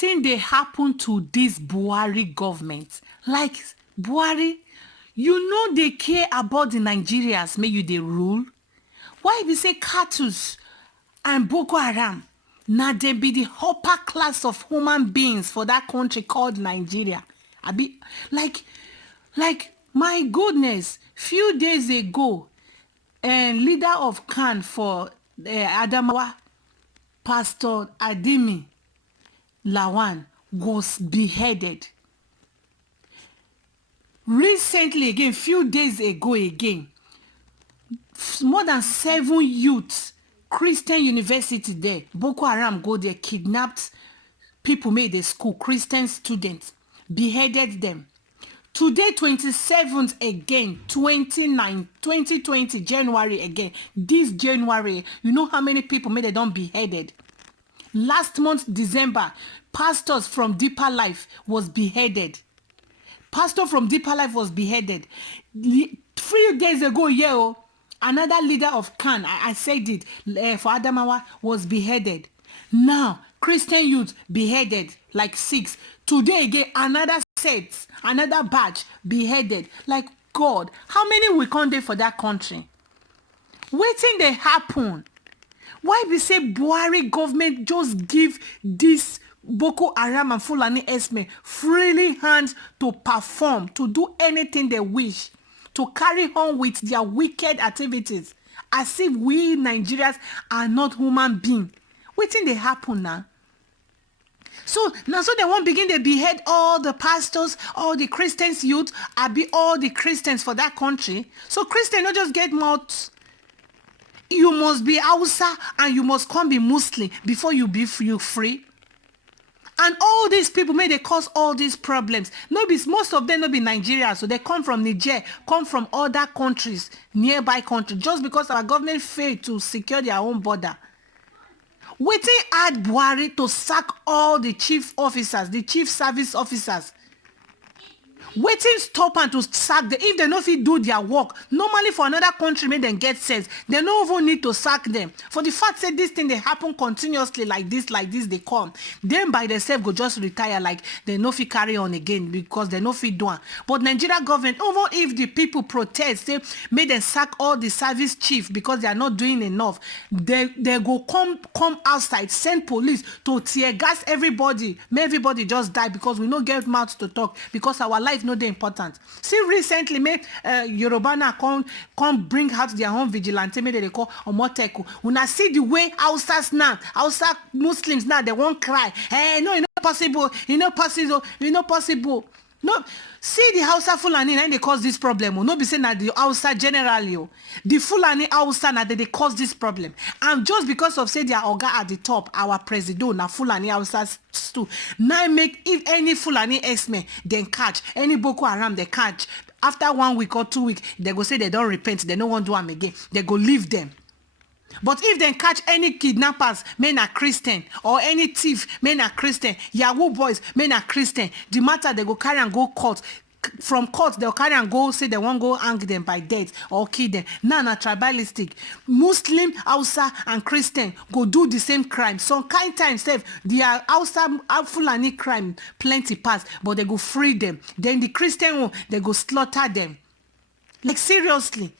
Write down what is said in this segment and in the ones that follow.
Waiting they happen to this Buhari government. Like Buhari, you know they care about the Nigerians, may you they rule. Why we say Katus and Boko Haram? Now they be the upper class of human beings for that country called Nigeria. I be like my goodness, few days ago, leader of Khan for Adamawa, Pastor Adimi Lawan, was beheaded. Recently again, few days ago again, more than 7 youths, Christian university there, Boko Haram go there, kidnapped people, made a school, Christian students, beheaded them. Today, 27th again, 2020, January again. This January, you know how many people made they don't beheaded? Last month, December, pastors from Deeper Life was beheaded. Pastor from Deeper Life was beheaded. 3 days ago, another leader of Khan, I said it, for Adamawa, was beheaded. Now, Christian youth beheaded, like 6. Today again, another set, another batch beheaded. Like God, how many will come there for that country? Waiting they happen. Why we say Buhari government just give this Boko Haram and Fulani Esme freely hands to perform, to do anything they wish, to carry on with their wicked activities, as if we Nigerians are not human beings. Waiting they happen now. So now, so they won't begin to behead all the pastors, all the Christians youth, be all the Christians for that country. So Christians not just get mouth. You must be Hausa and you must come be Muslim before you be free. And all these people may they cause all these problems. Most of them not be Nigeria, so they come from Niger, come from other countries, nearby countries, just because our government failed to secure their own border. Waiting at Buhari to sack all the chief officers, the chief service officers. Waiting stop and to sack them if they no fit do their work. Normally for another country make them get sense. They no even need to sack them. For the fact that this thing they happen continuously like this they come. Then by themselves go just retire like they no fit carry on again because they no fit do it. But Nigeria government, even if the people protest, they make them sack all the service chief because they are not doing enough. They go come outside, send police to tear gas everybody. May everybody just die because we no get mouth to talk because our life no dey important. See recently make Yoruba now come bring out their own vigilante make they call Omoteku. Una see the way Hausas now, Hausa Muslims now they won't cry. No, it's not possible. It's not possible. It's not possible. No, see the Hausa Fulani now they cause this problem. No be saying that the Hausa generally, the Fulani Hausa now they cause this problem. And just because of say their oga at the top, our president now Fulani Hausa too. Now make if any Fulani Esme then catch any Boko Haram they catch after 1 week or 2 weeks they go say they don't repent, they don't want to do them again. They go leave them. But if they catch any kidnappers, men are Christian, or any thief, men are Christian, Yahoo boys, men are Christian, the matter they go carry and go court. From court, they'll carry and go say they won't go hang them by death or kill them. Now, tribalistic. Muslim, Hausa, and Christian go do the same crime. Some kind times, the Hausa Fulani crime plenty pass, but they go free them. Then the Christian one, they go slaughter them. Like seriously.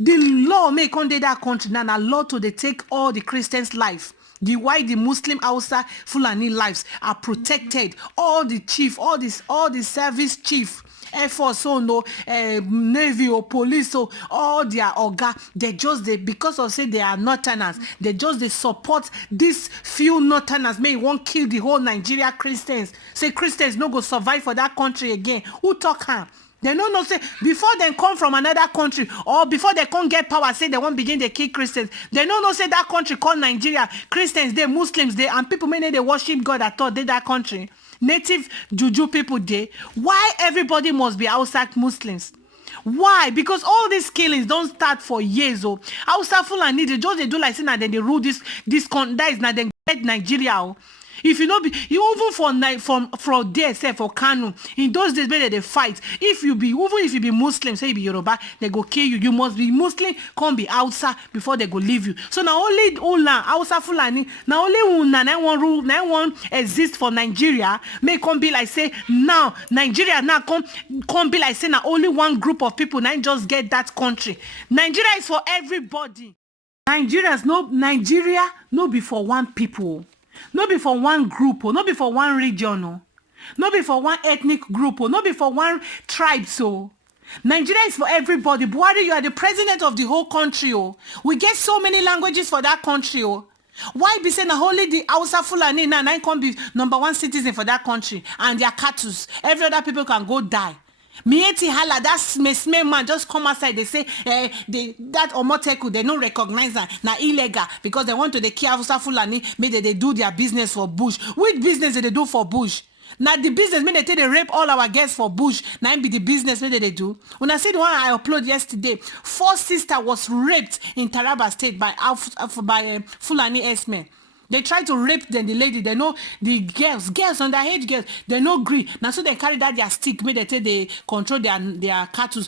The law make on that country now, a law to they take all the Christians' life. Why the Muslim Hausa Fulani lives are protected. All the chief, all the service chief, Air Force, Navy or police, all their oga, because of say they are northerners, they support these few northerners. May won't kill the whole Nigeria Christians. Say Christians no go survive for that country again. Who talk her? They no say before they come from another country or before they can't get power, say they won't begin to kill Christians. They no say that country called Nigeria, Christians, they Muslims, they and people many they worship God at all, they that country. Native Juju people they. Why everybody must be outside Muslims? Why? Because all these killings don't start for years. Hausa Fulani they do like saying that they rule this that is now they get Nigeria. If you know, you even from there, say for Kanu, in those days when they fight, if you be, even if you be Muslim, say you be Yoruba, they go kill you. You must be Muslim, come be Hausa before they go leave you. So now only Ola, Hausa Fulani, now only una, now one rule, now one exist for Nigeria, may come be like say, now Nigeria now come be like say, now only one group of people, now just get that country. Nigeria is for everybody. Nigeria no be for one people. No be for one group, no be for one region, no be for one ethnic group, no be for one tribe. So Nigeria is for everybody. Buhari, you are the president of the whole country. We get so many languages for that country. Why be saying only the Hausa Fulani now can be number one citizen for that country and their cattle? Every other people can go die. Mieti Hala, that smell man just come outside. They say that Omoteku, they don't recognize that now illegal because they want to the kill Hausa Fulani. Maybe they do their business for bush. Which business did they do for bush? Now the business maybe they rape all our guests for bush. Now be the business maybe they do. When I see the one I upload yesterday, 4 sisters was raped in Taraba State by Fulani S-men. They try to rape them, the lady. They know the girls, underage girls. They no agree. Now so they carry that their stick, make they say they control their cattle.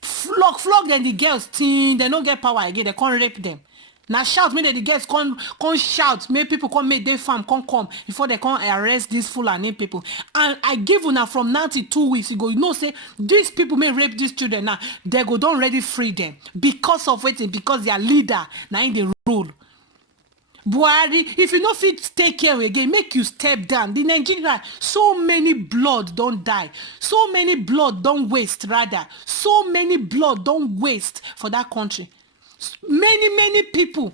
Flog them the girls. They don't get power again. They can't rape them. Now shout, make the girls can't shout. Make people come make their farm come before they can't arrest these Fulani people. And I give you now from now to 2 weeks ago. You know, say these people may rape these children now. They go don't ready free them because of waiting because their leader now in the rule. Buhari, if you no fit take care again, make you step down. The Nigeria, so many blood don't die. So many blood don't waste, rather. So many blood don't waste for that country. Many people.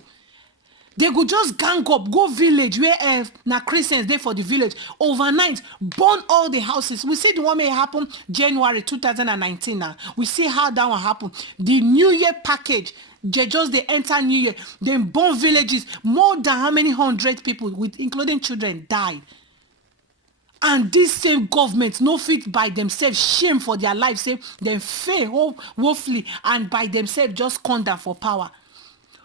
They go just gang up, go village where na Christians there for the village. Overnight, burn all the houses. We see the one may happen January 2019 now. We see how that one happen. The New Year package. They enter New Year. Then burn villages. More than how many 100 people, with including children, died. And this same government no fit by themselves shame for their life, say them fail woefully and by themselves just come down for power.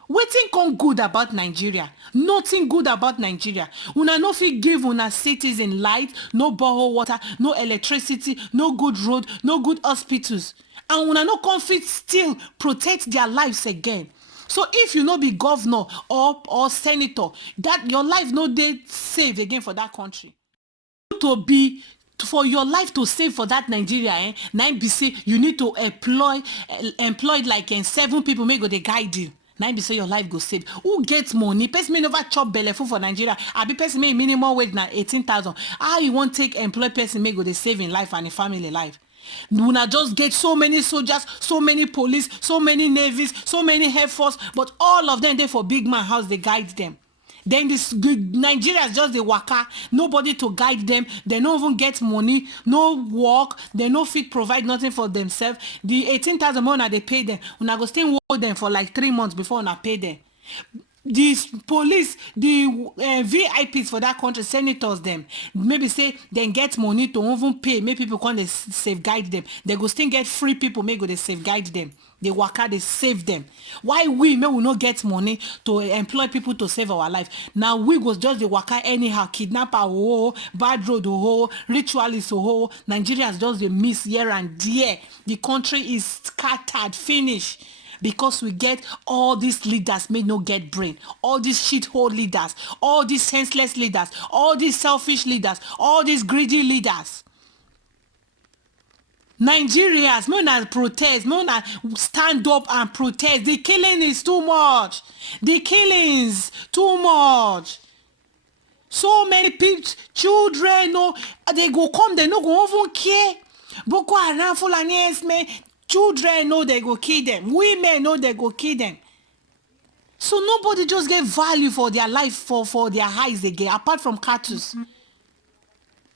Wetin come good about Nigeria? Nothing good about Nigeria. Una no fit give una citizen light, no borehole water, no electricity, no good road, no good hospitals. And una no come fit still protect their lives again. So if you no be governor or senator, that your life no dey safe again for that country. For your life to save for that Nigeria, now be say you need to employ like 7 people may go dey guide you. Now be say your life go save. Who gets money? Person may never chop belleful for Nigeria. I be person may minimum wage na 18,000. How you want take employ person may go dey save in life and in family life? Una just get so many soldiers, so many police, so many navies, so many air force, but all of them they for big man house they guide them. Then this Nigerians just the waka, nobody to guide them. They don't even get money, no work. They no fit provide nothing for themselves. The 18,000 money they pay them. Una go stay hold them for like 3 months before una pay them. These police, the VIPs for that country, senators them, maybe say they get money to even pay. Maybe people come they safeguard them. They go still get free people, maybe they safeguard them. They work out, they save them. Why we may we not get money to employ people to save our life? Now we go just the work out anyhow, kidnapper bad road ritualists Nigerians just the miss here and there. The country is scattered, finished. Because we get all these leaders may not get brain, all these shithole leaders, all these senseless leaders, all these selfish leaders, all these greedy leaders. Nigerians, may not protest, may not stand up and protest. The killing is too much. The killings too much. So many people, children, no, they go come, they no go even care. Boko Haram, Fulani men. Children know they go kill them. Women know they go kill them. So nobody just get value for their life, for their eyes again, apart from cattle.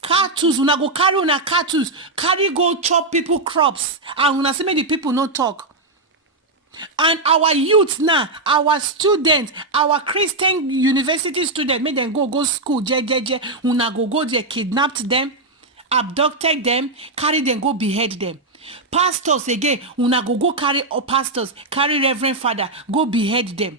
Cattle, una go carry una cattle, carry go chop people crops. And una see many people no talk. And our youth now, our students, our Christian university students, make them go school, una go there, kidnapped them, abducted them, carry them, go behead them. Pastors again, una go carry pastors, carry reverend father, go behead them.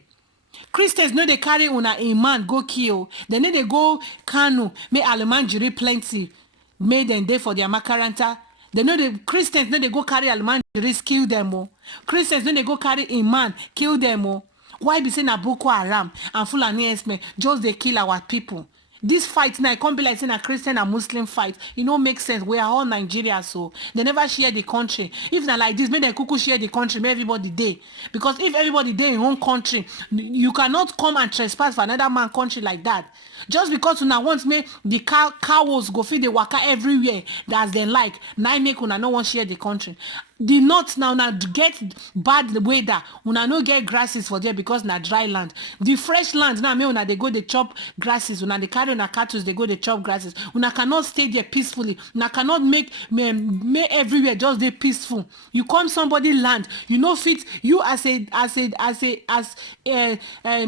Christians no dey carry una iman go kill. They no dey go Kano, make almanjiri plenty, make dem dey for their makaranta. They know the Christians no dey go carry almanjiri kill them. Oh. Christians no dey go carry iman kill them. Oh. Why be say na Boko Haram and Fulani herdsmen just dey kill our people? This fight now, it can't be like saying a Christian and Muslim fight. It don't make sense. We are all Nigeria, so they never share the country. If not like this, make them kuku share the country, make everybody day. Because if everybody day in one country, you cannot come and trespass for another man country like that. Just because una want make the cows go feed the waka everywhere that's they like, now make una no one share the country. The north now get bad weather, una no get grasses for there because na dry land. The fresh land now make una they go they chop grasses, una they carry una cattle they go they chop grasses. Una cannot stay there peacefully. Una cannot make everywhere just they peaceful. You come somebody land, you know fit you as a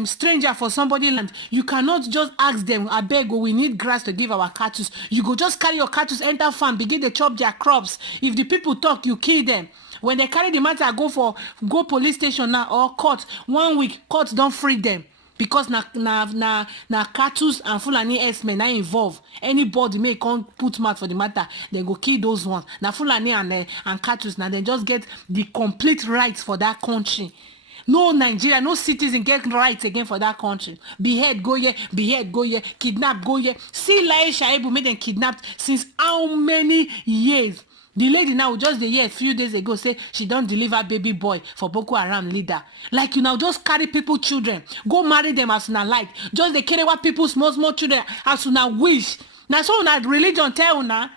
stranger for somebody land. You cannot just ask them, I beg, we need grass to give our cattle. You go just carry your cattle enter farm, begin to chop their crops. If the people talk, you kill them. When they carry the matter, go police station now or court. 1 week, court don't free them because na cattle and Fulani herdsmen are involved. Anybody may come put mouth for the matter, they go kill those ones. Now Fulani and cattle now they just get the complete rights for that country. No Nigeria, no citizen get rights again for that country. Behead, go here, kidnap, go here. See Laye Shaibu made them kidnapped since how many years? The lady now just the year a few days ago say she don't deliver baby boy for Boko Haram leader. Like you now just carry people children, go marry them as una like. Just they carry what people small children as una wish. Now so una religion tell una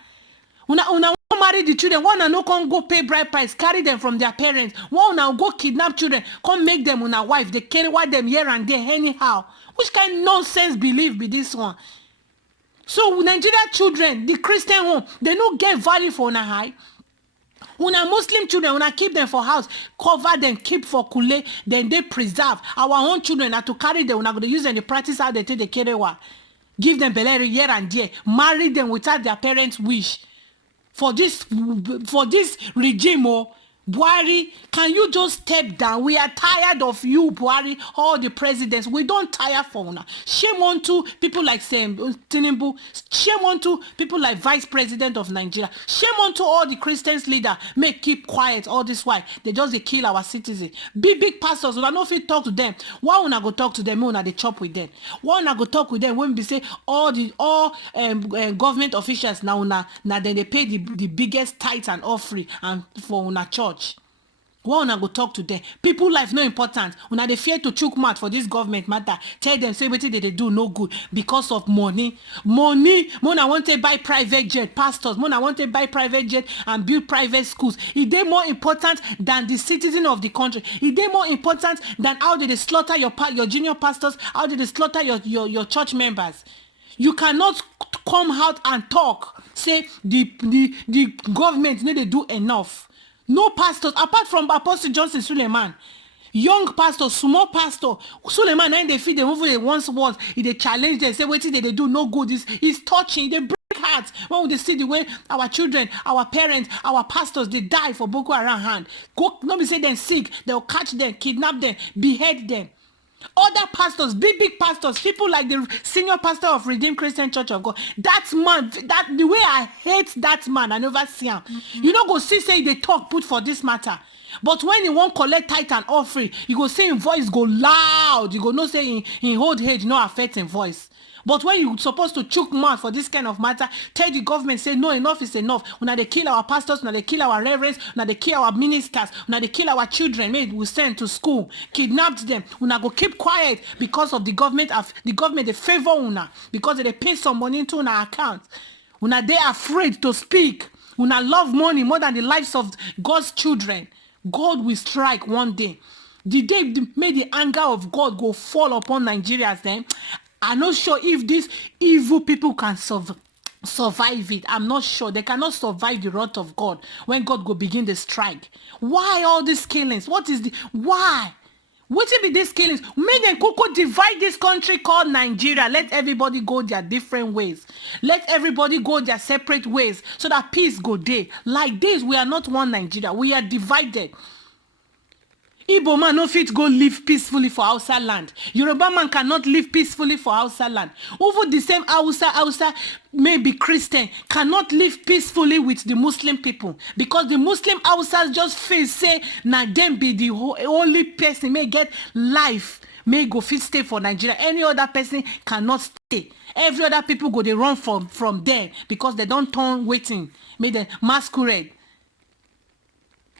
marry the children. One no come go pay bride price, carry them from their parents. One now go kidnap children, come make them una wife. They carry what them here and there anyhow. Which kind of nonsense belief be this one? So Nigeria children, the Christian home, they no get value for una high. Una Muslim children, una keep them for house, cover them, keep for kule, then they preserve. Our own children are to carry them, una go to use them, they practice how they take the carry wa. Give them belly here and there, marry them without their parents' wish. For this regime, oh, Buhari, can you just step down? We are tired of you, Buhari, all the presidents. We don't tire for una. Shame on to people like Tinubu. Shame on to people like Vice President of Nigeria. Shame on to all the Christians leader. Make keep quiet all this while. They just they kill our citizens. Big pastors, we no fit talk to them. Why una go talk to them? Una they chop with them. Why una go talk with them when we say all government officials now then they pay the biggest tithe and offering and for una church. Why una go talk to them? People life no important. Una they fear to chook mouth for this government matter. Tell them say wetin they do no good because of money. Mona want to buy private jet. Pastors, Mona want to buy private jet and build private schools. Is they more important than the citizen of the country? Is they more important than how they slaughter your junior pastors? How they slaughter your church members? You cannot come out and talk. Say the government need to do enough. No pastors, apart from Apostle Johnson Suleiman, young pastor, small pastor, Suleiman, and they feed them over once, they challenge them, say, what did they do? No good. It's touching, they break hearts when they see the way our children, our parents, our pastors, they die for Boko Haram hand. Go, not be say them sick, they'll catch them, kidnap them, behead them. Other pastors, big pastors, people like the senior pastor of Redeemed Christian Church of God, that man, the way I hate that man, I never see him. You know, go see say they talk put for this matter. But when he won't collect tithe and offering, you go see him voice go loud. You go no say in old age, no affect him voice. But when you supposed to chook mouth for this kind of matter, tell the government, say, no, enough is enough. When they kill our pastors, when they kill our reverends, when they kill our ministers, when they kill our children, we send to school, kidnapped them. When go keep quiet because of the government, they favor una, because they pay some money into our account. When they afraid to speak, when love money more than the lives of God's children, God will strike one day. The day made the anger of God go fall upon Nigerians then. I'm not sure if these evil people can survive it. I'm not sure. They cannot survive the wrath of God when God go begin the strike. Why all these killings? Why? What be these killings? Make them Coco divide this country called Nigeria. Let everybody go their different ways. Let everybody go their separate ways so that peace go there. Like this, we are not one Nigeria. We are divided. Igbo man no fit go live peacefully for Hausa land. Yoruba man cannot live peacefully for Hausa land. Even the same Hausa maybe Christian cannot live peacefully with the Muslim people, because the Muslim Hausas just feel say na them be the only person may get life, may go fit stay for Nigeria. Any other person cannot stay. Every other people go they run from there because they don't turn waiting, may they masquerade.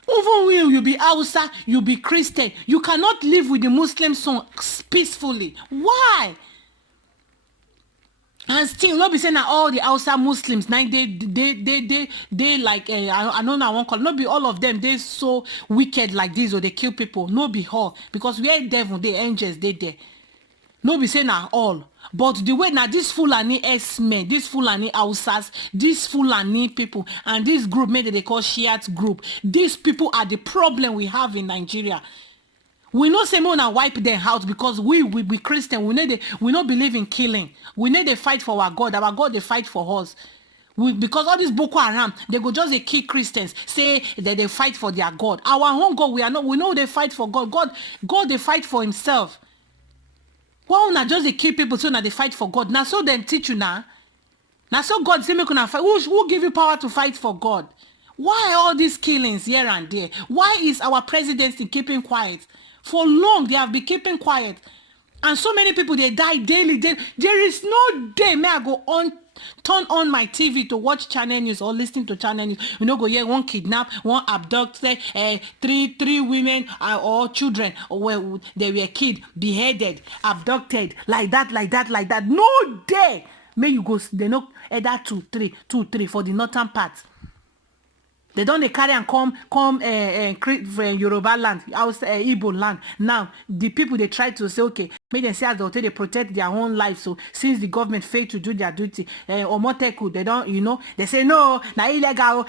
Even when you be Hausa, you be Christian, you cannot live with the Muslim son peacefully. Why? And still, not be saying that all the Hausa Muslims now they like I don't know I won't call. Not be all of them. They so wicked like this or they kill people. No be all, because we are devil, they angels, they there. No be saying na all, but the way now this Fulani S-men, this Fulani Hausas, this Fulani people, and this group maybe they call Shiite group, these people are the problem we have in Nigeria. We no say more and wipe them out, because we Christian, we not believe in killing. We need to fight for our God they fight for us. Because all this Boko Haram, they go just they kill Christians, say that they fight for their God. Our own God, we know they fight for God. God they fight for himself. Why not just they kill people so that they fight for God? Now so then teach you now. Now so God say make una fight. Who give you power to fight for God? Why all these killings here and there? Why is our presidency keeping quiet? For long they have been keeping quiet. And so many people they die daily. There is no day may I go on turn on my TV to watch channel news or listen to channel news. You know, go here one kidnap, one abduct, three women or children, or where they were killed, beheaded, abducted, like that. No day may you go. They know either two, three for the northern part. They don't they carry and come Yoruba land, Igbo land. Now the people they try to say okay, make them say as they protect their own life. So since the government failed to do their duty, Omoteku they don't, they say no, na illegal,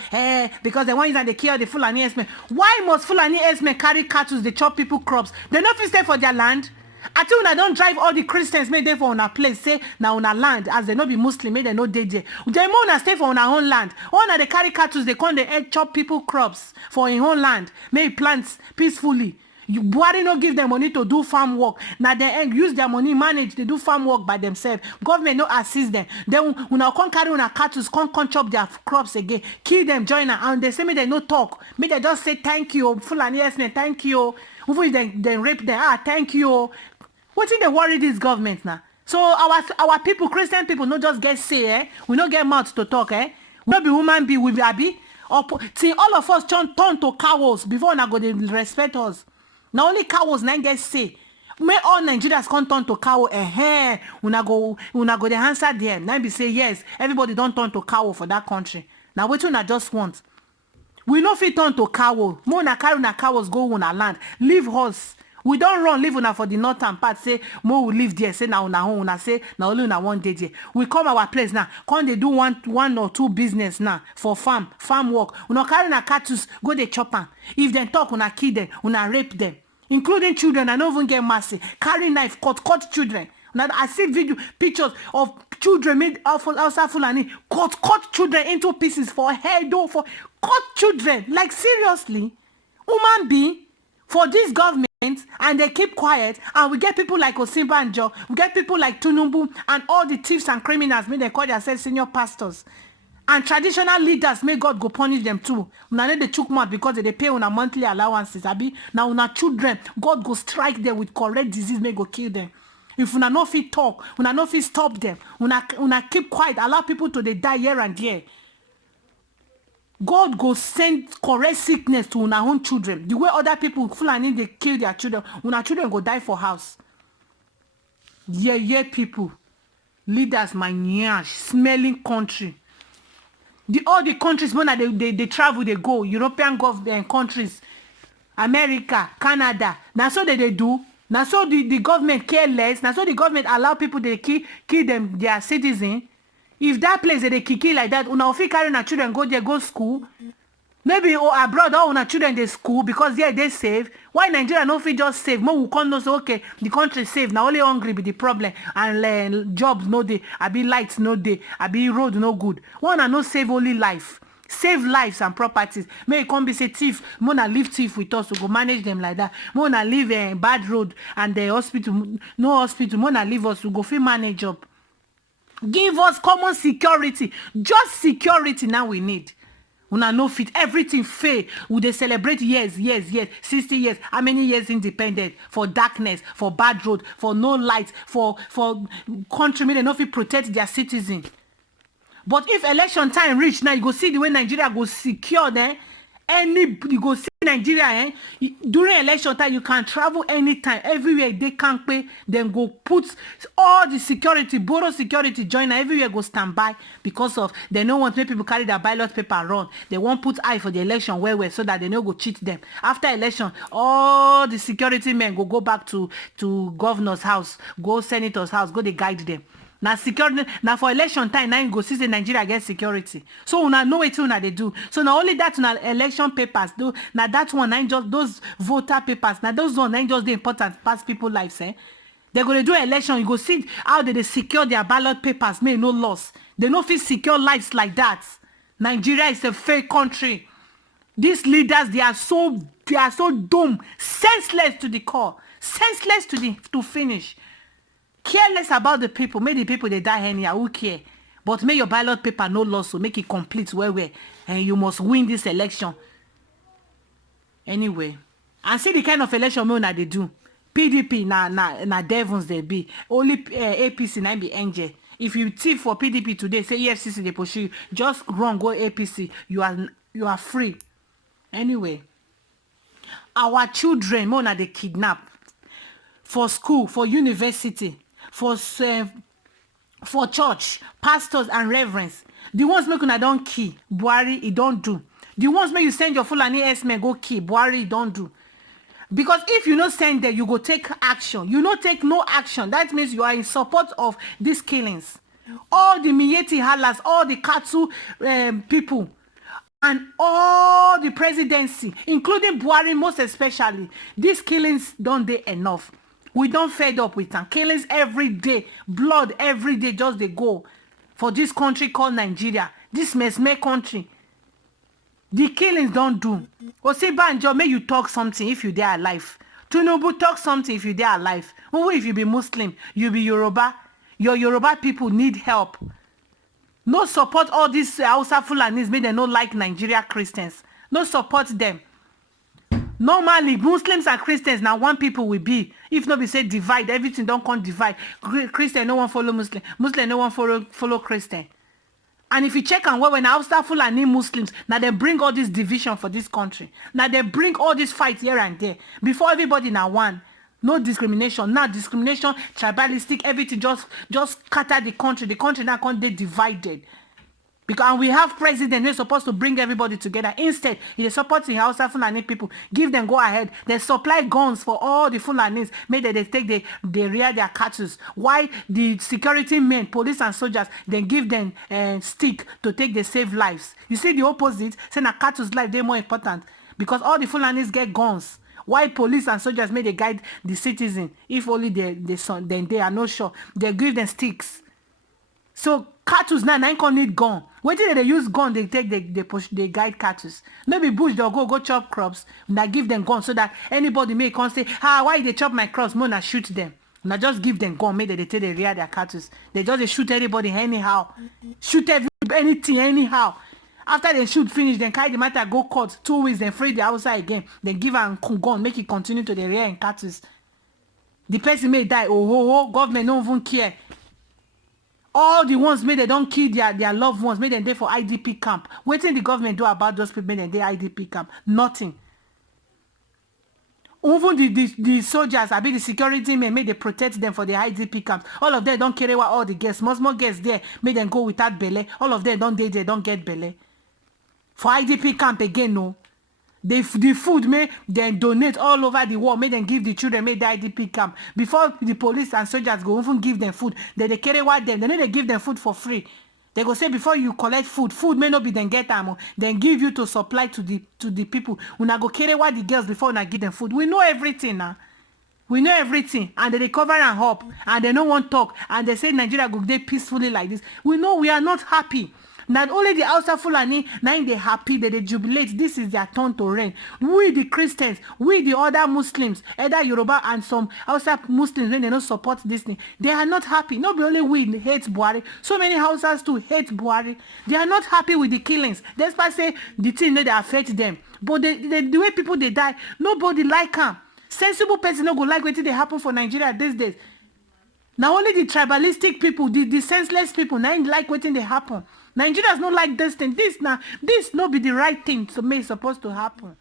because they want you and they kill the Fulani S-men. Why must Fulani S-men carry cattle? They chop people crops. They not fit stay for their land. I tell una don't drive all the Christians made there for una place, say na una land, as they no be Muslim, make they no dey there. They more una stay for una own land. Una they carry cattle, they come they chop people crops for in own land, make plants peacefully. You Buhari no give them money to do farm work. Now they use their money manage, they do farm work by themselves. Government no assist them. Then una come carry una cattle, come chop their crops again, kill them, join her, and they say me they no talk. Me they just say thank you, Fulani yes, thank you. Even if they rape them, thank you. What if they worry this government now? So our people, Christian people, not just get say, we not get mouth to talk, We not be woman be, we be abi. Or see all of us turn to cowards before na go they respect us. Now only cowards now get say. May all Nigerians come turn to cow. Una go they answer them. Now be say yes. Everybody don't turn to cow for that country. Now what una just want? We no fit turn to cow. More na carry na cows go una land. Leave us. We don't run leave una for the northern part, say more we live there, say now una home, una say now only una one day there. We come our place now, come they do one or two business now for farm work. Una carry na cattle, go they chop am. If they talk, una kill them, una rape them, including children. I don't even get mercy. Carry knife, cut children. Now I see pictures of children made outside Fulani cut children into pieces for head for cut children. Like seriously, human being for this government. And they keep quiet, and we get people like Osinbajo, we get people like Tinubu, and all the thieves and criminals, may they call themselves senior pastors, and traditional leaders, may God go punish them too. Una need they chook mouth because they pay una monthly allowances, abi. Now una children, God go strike them with correct disease, may go kill them. If una no fit talk, una no fit stop them, una keep quiet, allow people to they die here and there. God go send correct sickness to una own children. The way other people Fulani they kill their children, una children go die for house. Yeah, people, leaders, my nyash, smelling country. All the countries when they travel, they go European government countries, America, Canada. Now so they do. Now so the government care less. Now so the government allow people they kill them their citizens. If that place they kill like that, una fit carry una children go there, go school. Maybe abroad all una children they school because there they save. Why Nigeria no fit just save? More we come know say okay, the country save. Now only hungry be the problem and jobs no dey, abi lights no dey, abi road no good. One no save only life. Save lives and properties. May you come be say thief, mona leave thief with us, we go manage them like that. Mona leave a bad road and the hospital, no hospital, mona leave us, we go fit manage up. Give us common security. Just security now we need. Una no fit everything fail. We dey celebrate years, 60 years. How many years independent? For darkness, for bad road, for no light, for country may they no fit protect their citizens. But if election time reach now, you go see the way Nigeria go secure there. You go see Nigeria during election time, you can travel anytime, everywhere they can't pay. Then go put all the security, borrow security, join everywhere go stand by because of they don't want make people carry their ballot paper run. They won't put eye for the election where so that they no go cheat them. After election, all the security men go back to governor's house, go senator's house, go they guide them. Now security, now for election time, now you go see the Nigeria get security. So una know what una they do. So now only that una election papers do. Now that one, now just those voter papers. Now those one, now just the important past people lives. They're gonna do election. You go see how they secure their ballot papers. May no loss. They no fit secure lives like that. Nigeria is a fake country. These leaders, they are so dumb, senseless to the core, senseless to finish. Careless about the people. Make the people they die anyhow. Who care? But make your ballot paper no loss, so make it complete where and you must win this election. Anyway, and see the kind of election that they do. PDP na devils they be. Only APC na be angel. If you thief for PDP today, say EFCC they pursue you. Just run go APC. You are free. Anyway, our children more they kidnap for school, for university, for church, pastors and reverends. The ones make una don't key, Buhari, he don't do. The ones make you send your Fulani S-men go key, Buhari, he don't do. Because if you not send them, you go take action. You not take no action. That means you are in support of these killings. All the Miyetti Halas, all the Katsu people, and all the presidency, including Buhari most especially, these killings don't they enough. We don't fed up with them. Killings every day, blood every day, just they go for this country called Nigeria, this mesme country. The killings don't do. Osinbajo, may you talk something if you dare alive. Tinubu, talk something if you dare alive. Who if you be Muslim, you be Yoruba. Your Yoruba people need help. No support all these Hausa Fulanis, may they not like Nigeria Christians. No support them. Normally, Muslims and Christians now one people will be. If not, we say divide. Everything don't come divide. Christian no one follow Muslim. Muslim no one follow Christian. And if you check on when Hausa Fulani Muslims, now they bring all this division for this country. Now they bring all this fight here and there. Before everybody now one. No discrimination. Now discrimination, tribalistic, everything just scatter the country. The country now can't be divided. Because we have president who's supposed to bring everybody together. Instead, he is supporting Hausa Fulani people. Give them go ahead. They supply guns for all the Fulanis. Maybe they take they rear their cattle. Why the security men, police and soldiers, then give them stick to take the save lives. You see the opposite. Say na cattle's life they're more important. Because all the Fulanis get guns. Why police and soldiers may they guide the citizen? If only then they are not sure. They give them sticks. So cattle now can need gun. When they use gun, they take they guide cattle. Maybe bush they'll go chop crops. Now give them gun so that anybody may come say, why they chop my crops? More shoot them. Now just give them gun. Maybe they take they rear their cattle. They just shoot everybody anyhow. Shoot anything anyhow. After they shoot finish, then carry the matter go court 2 weeks, then free the outside again. Then give them gun, make it continue to the rear and cattle. The person may die. Government don't even care. All the ones may they don't kill their loved ones, may they there for IDP camp. What did the government do about those people may they IDP camp? Nothing. Even the soldiers, I mean the security men, may they protect them for the IDP camp. All of them don't carry what all the guests. Most more guests there, may them go without belly. All of them they don't get belly. For IDP camp again, no. The food may then donate all over the world, may then give the children, may the IDP camp. Before the police and soldiers go even give them food, they carry what them, they give them food for free. They go say before you collect food may not be then get them, then give you to supply to the people. Una go carry what the girls before una give them food. We know everything now. We know everything, and they cover and hope, and they no one talk, and they say Nigeria go dey peacefully like this. We know we are not happy. Not only the Hausa Fulani, now they happy, that they jubilate. This is their turn to reign. We the Christians, we the other Muslims, either Yoruba and some Hausa Muslims, when they don't support this thing, they are not happy. Not only we hate Buhari, so many Hausas too hate Buhari. They are not happy with the killings. Despite say the thing that they affect them, but the way people they die, nobody like them. Sensible person no go like wetin dey happen for Nigeria these days. Now only the tribalistic people, the senseless people, now like wetin dey happen. Nigerians no like this thing. This no be the right thing to me supposed to happen.